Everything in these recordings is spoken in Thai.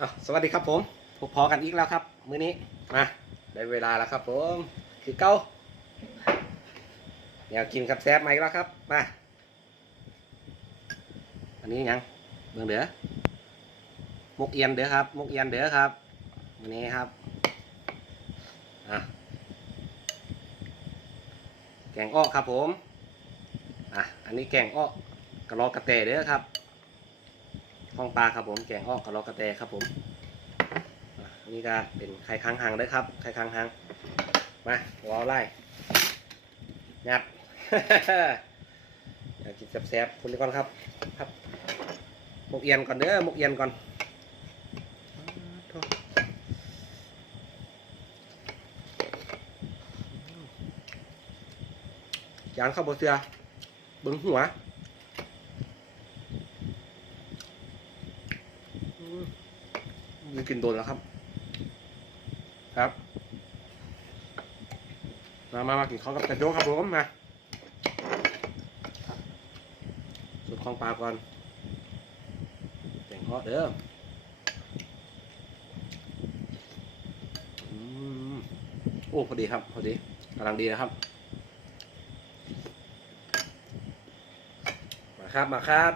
อะสวัสดีครับผมพบพอกันอีกแล้วครับ มื้อนี้มาได้เวลาแล้วครับผม คือเก้าอยากกินกับแซ่บไหมแล้วครับมาอันนี้ยังเบื้องเด้อมกเอียนเด้อครับมกเอียนเด้อครับมื้อนี้ครับอะแกงอ้อครับผมอะอันนี้แกงอ้อกระรอกกระแตเด้อครับ ข้องปลาครับผมแกงอ้อกระรอกกระแตครับผมนี่ก็เป็นไข่ค้างหางเด้วยครับไข่ค้างหางมาว้าวไล่ยัดอยากกินแซ่บๆคุณก่อนครับ ครับหมกเอียนก่อนเด้อหมกเอียนก่อนยานเข้าวบเสือบิ้งหัว กินโดนแล้วครับ ครับ มามามากินข้าวกับกระโจกครับผมมาสุดของปลาก่อนแต่งเพาะเด้ออืมโอ้พอดีครับพอดีกำลังดีนะครับ มาครับมาครับ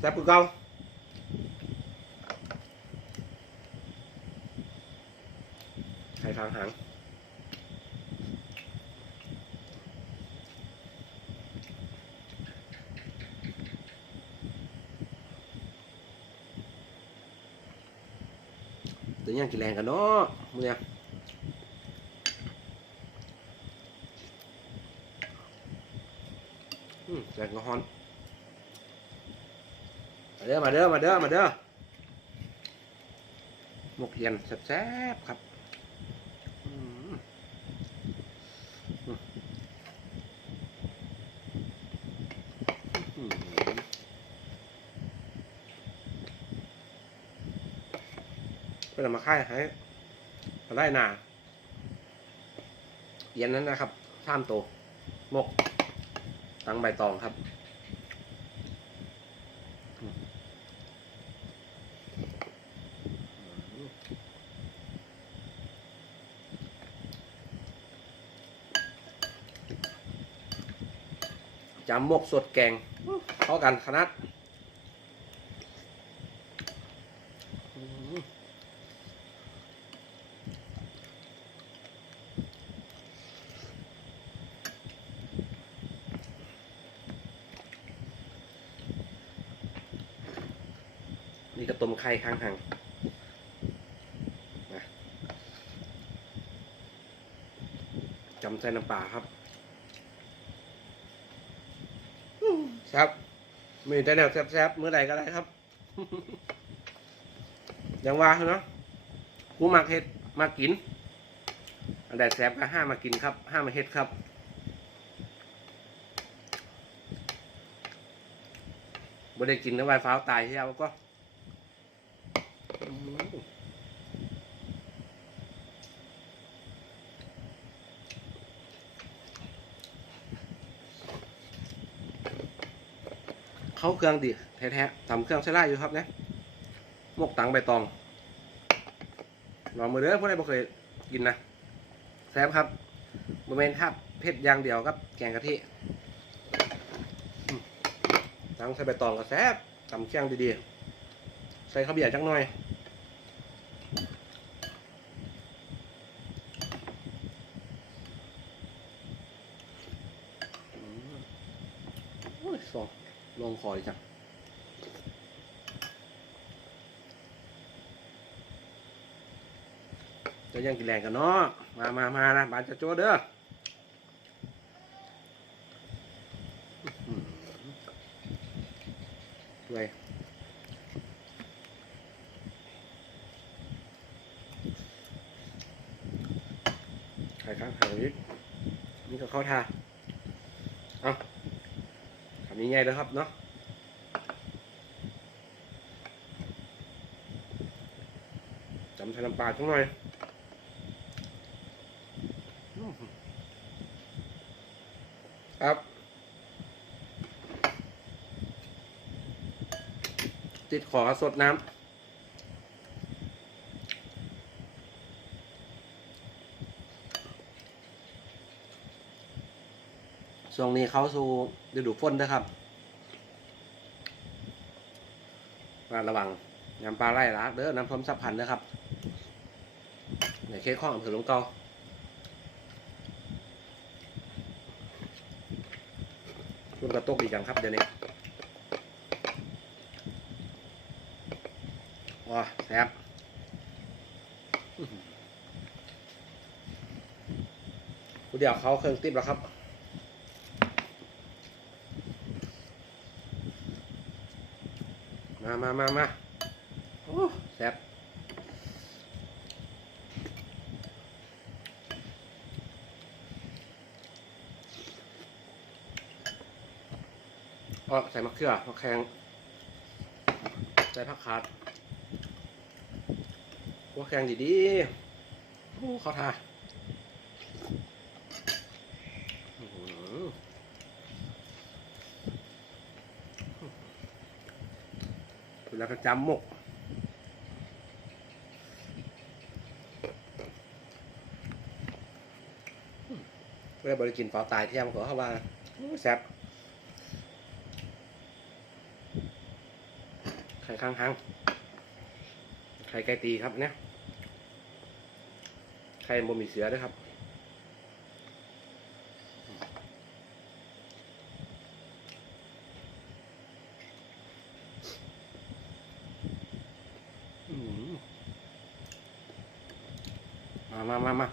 แซ่บกูเกา ส่ทางหางตัวย่างกี่แรงกันเนาะมึงเนี่ยแรงกระหอนมาเด้อ มาเด้อ มาเด้อ มาเด้อหมกเย็นแซ่บๆครับ เป็นเอามาค่ายให้มาได้นาเย็นนั้นนะครับสามตัวมกตังใบตองครับจำมกสดแกงเข้ากันขนาด ต้มไข่ข้างทางนะจำใส่น้ำปลาครับครับมีแต่แนวแซ่บๆเมื่อใดก็ได้ครับยังว่าเนาะกูมักเฮ็ดมากินอันใดแซ่บก็ห้ามมากินครับ ห้ามมาเฮ็ดครับบ่ได้กินแล้วไวฟ้าวตายใช่ไหมก็ เขาเครื่องดิแท้ๆทำเครื่องใช้ได้อยู่ครับเนี่ยหมกตังใบตองลองมือเด้อพวกนี้บ่เคยกินนะแซ่บครับบะเมนครับเผ็ดอย่างเดียวครับ แกงกะทิตังใส่ใบตองก็แซ่บตำเคียงดีๆ ใส่ข้าวเบียร์จังหน่อยอืมโอ้ยสอง ลองคอยจังจะยังกินแรงกันเนาะมามามานะบานจะโจ้เด้อด้วยไข่ข้างไข่นิดนี่ก็เข้าทา ทำยังไงแล้วครับเนาะจำใส่น้ำปลาสักหน่อยครับติดขอสดน้ำ ช่วงนี้เข้าสู่ฤดูฝนนะครับมาระวังน้ำปลาไหลลักเด้อน้ำท่วมสับพันนะครับในเขตข้องอำเภอลงเกาคุณกระตุกอีกอย่างครับเดี๋ยวนี้ว้าแซ่บอื้อหือผู้เดียวเขาเครื่องติดแล้วครับ มามามามาโอ้แซ่บอ๋อใส่มะเขือมะแขงใส่ผักขาดมะแขงดีๆโอ้เขาทาอื้อหือ แล้วก็จำหมกเพื่อบริกินเปล่าตายเที่ยมก็เข้าว่าแซ่บไข่ข้างหางไข่ไก่ตีครับเนี่ยไข่บ่มีเสือด้วยครับ มามามามา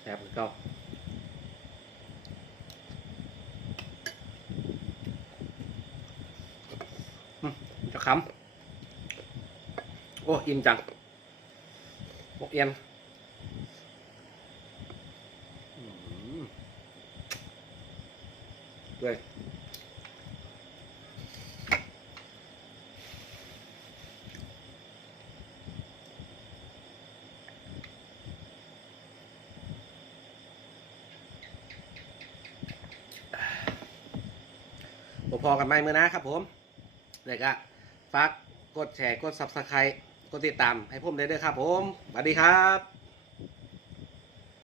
แซ่บเก่าจะคำโอ้อิ่มจังพวกเอียนอืมด้วย พอกันไหมเมื่อนะครับผมเด็กอะฝากกดแชร์กด subscribe กดติดตามให้ผมได้ด้วยครับผมสวัสดีครับ